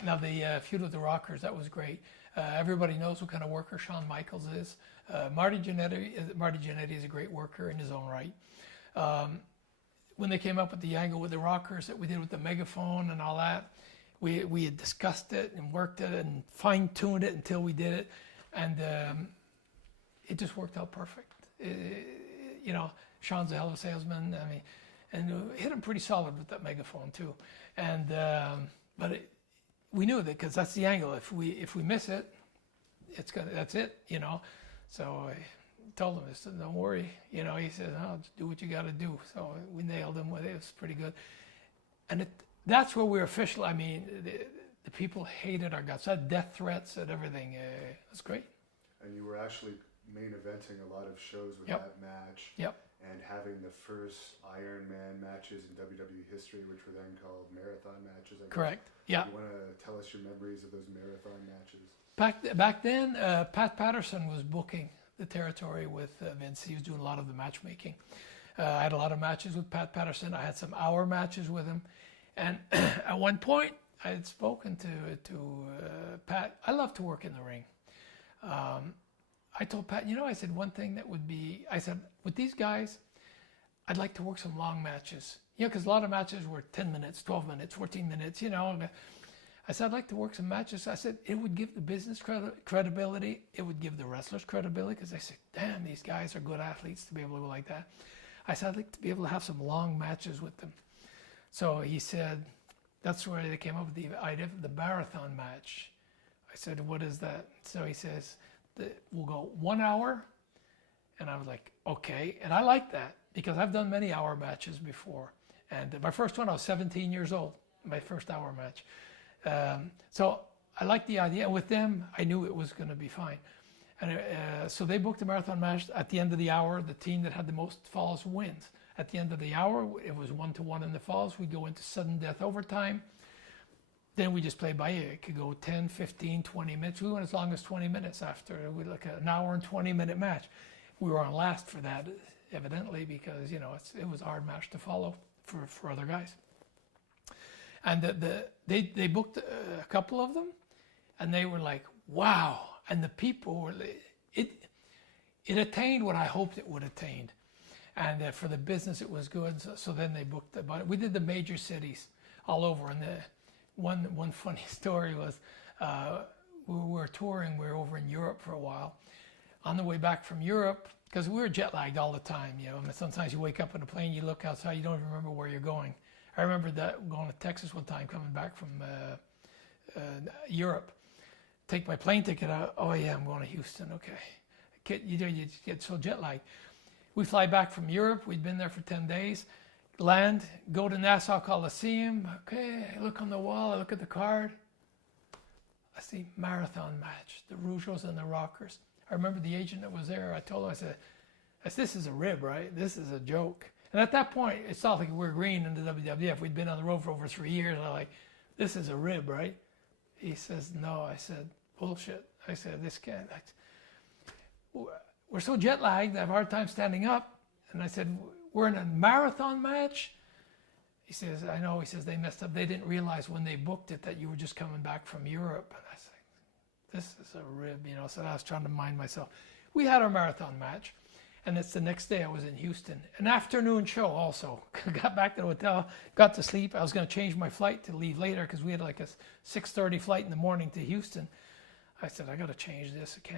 Yeah. Now the feud with the Rockers, that was great. Everybody knows what kind of worker Shawn Michaels is. Marty Janetty is a great worker in his own right. When they came up with the angle with the Rockers that we did with the megaphone and all that, we had discussed it and worked it and fine-tuned it until we did it, and it just worked out perfect. Shawn's a hell of a salesman. I mean, and hit him pretty solid with that megaphone too. And we knew that because that's the angle. If we miss it, that's it. So I told him, I said, don't worry. He said, "Oh, just do what you got to do." So we nailed him with it. It was pretty good. And that's where we're official. I mean, the people hated our guts. Had death threats and everything. It was great. And you were actually main eventing a lot of shows with Yep. that match. Yep. And having the first Iron Man matches in WWE history, which were then called marathon matches. I guess. Correct. Yeah. You want to tell us your memories of those marathon matches? Back then, Pat Patterson was booking the territory with Vince. He was doing a lot of the matchmaking. I had a lot of matches with Pat Patterson. I had some hour matches with him. And at one point, I had spoken to Pat. I love to work in the ring. I told Pat, I said, one thing that would be, I said, with these guys, I'd like to work some long matches. Because a lot of matches were 10 minutes, 12 minutes, 14 minutes, I said, I'd like to work some matches. I said, it would give the business credibility. It would give the wrestlers credibility because they said, damn, these guys are good athletes to be able to go like that. I said, I'd like to be able to have some long matches with them. So he said, that's where they came up with the idea of the marathon match. I said, what is that? So he says, we'll go 1 hour. And I was like, okay. And I like that because I've done many hour matches before. And my first one, I was 17 years old, my first hour match. So I liked the idea. With them, I knew it was going to be fine. And so they booked a marathon match. At the end of the hour, the team that had the most falls wins. At the end of the hour, it was 1-1 in the falls. We go into sudden death overtime. Then we just play by ear. It could go 10, 15, 20 minutes. We went as long as 20 minutes after. We like an hour and 20-minute match. We were on last for that, evidently, because it was a hard match to follow for other guys. And they booked a couple of them, and they were like, wow. And the people were, it attained what I hoped it would attain. And for the business, it was good. So then they booked we did the major cities all over. And one funny story was we were touring. We were over in Europe for a while. On the way back from Europe, because we were jet lagged all the time. Sometimes you wake up in a plane, you look outside, you don't even remember where you're going. I remember that going to Texas one time, coming back from Europe. Take my plane ticket out. Oh yeah, I'm going to Houston. Okay, you get so jet lagged. We fly back from Europe. We'd been there for 10 days. Land, go to Nassau Coliseum. Okay, I look on the wall. I look at the card. I see marathon match, the Rougeaus and the Rockers. I remember the agent that was there. I told him, I said, this is a rib, right? This is a joke. And at that point, it's not like we were green in the WWF. We'd been on the road for over 3 years. I'm like, this is a rib, right? He says, no. I said, bullshit. I said, this can't. We're so jet lagged, I have a hard time standing up. And I said, we're in a marathon match? He says, I know. He says, they messed up. They didn't realize when they booked it that you were just coming back from Europe. And I said, this is a rib, So I was trying to mind myself. We had our marathon match. And it's the next day I was in Houston. An afternoon show also. Got back to the hotel, got to sleep. I was going to change my flight to leave later because we had like a 6:30 flight in the morning to Houston. I said, I got to change this. I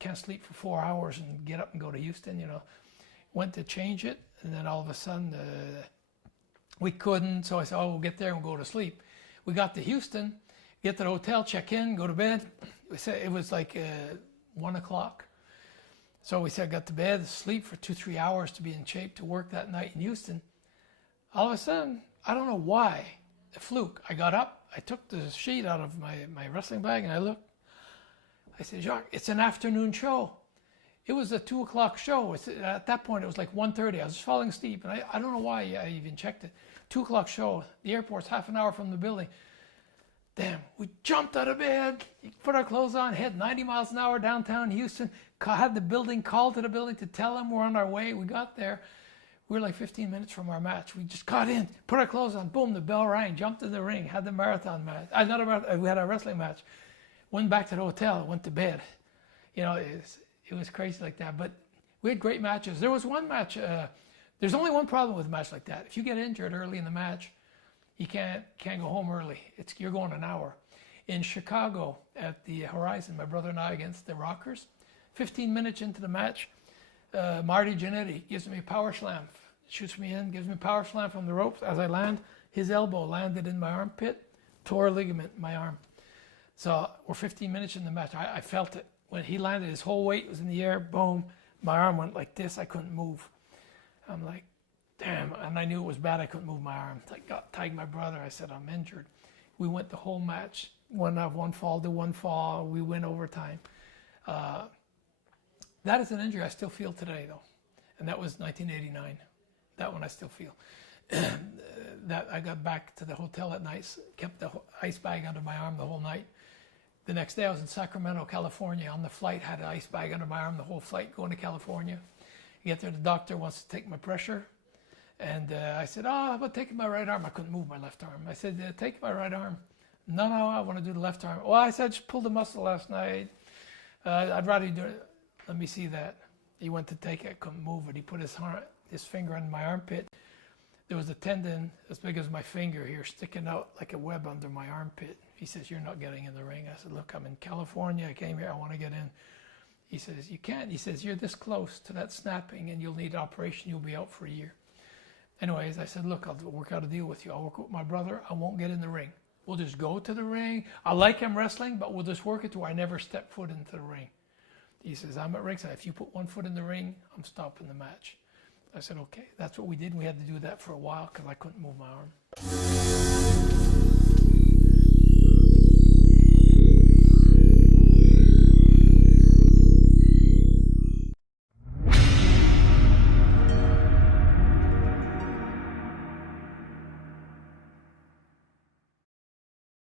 can't sleep for 4 hours and get up and go to Houston, Went to change it, and then all of a sudden we couldn't. So I said, we'll get there and we'll go to sleep. We got to Houston, get to the hotel, check in, go to bed. It was like 1 o'clock. So we said, got to bed, sleep for 2-3 hours to be in shape to work that night in Houston. All of a sudden, I don't know why, a fluke. I got up, I took the sheet out of my wrestling bag and I looked. I said, Jacques, it's an afternoon show. It was a 2 o'clock show. At that point, it was like 1:30. I was just falling asleep, and I don't know why I even checked it. 2 o'clock show. The airport's half an hour from the building. Damn, we jumped out of bed, put our clothes on, head 90 miles an hour downtown Houston, had the building, called to the building to tell them we're on our way. We got there. We were like 15 minutes from our match. We just got in, put our clothes on, boom, the bell rang, jumped in the ring, had the marathon match. We had a wrestling match. Went back to the hotel, went to bed. You know, it was crazy like that. But we had great matches. There was one match, there's only one problem with a match like that. If you get injured early in the match, you can't go home early. You're going an hour. In Chicago at the Horizon, my brother and I against the Rockers, 15 minutes into the match, Marty Janetty gives me a power slam, shoots me in, gives me a power slam from the ropes. As I land, his elbow landed in my armpit, tore a ligament in my arm. So we're 15 minutes in the match. I felt it. When he landed, his whole weight was in the air, boom, my arm went like this, I couldn't move. I'm like, damn, and I knew it was bad, I couldn't move my arm. I got tagged my brother, I said, I'm injured. We went the whole match, one fall to one fall, we win overtime. That is an injury I still feel today, though. And that was 1989. That one I still feel. That I got back to the hotel at night, kept the ice bag under my arm the whole night. The next day I was in Sacramento, California. On the flight, had an ice bag under my arm the whole flight going to California. Get there, the doctor wants to take my pressure. And I said, how about taking my right arm? I couldn't move my left arm. I said, take my right arm. No, I want to do the left arm. Well, I said, just pulled the muscle last night. I'd rather you do it. Let me see that. He went to take it, couldn't move it. He put his finger on my armpit. There was a tendon as big as my finger here sticking out like a web under my armpit. He says, you're not getting in the ring. I said, look, I'm in California. I came here. I want to get in. He says, you can't. He says, you're this close to that snapping and you'll need an operation. You'll be out for a year. Anyways, I said, look, I'll work out a deal with you. I'll work with my brother. I won't get in the ring. We'll just go to the ring. I like him wrestling, but we'll just work it to where I never step foot into the ring. He says, I'm at ringside. If you put one foot in the ring, I'm stopping the match. I said, okay. That's what we did. We had to do that for a while because I couldn't move my arm.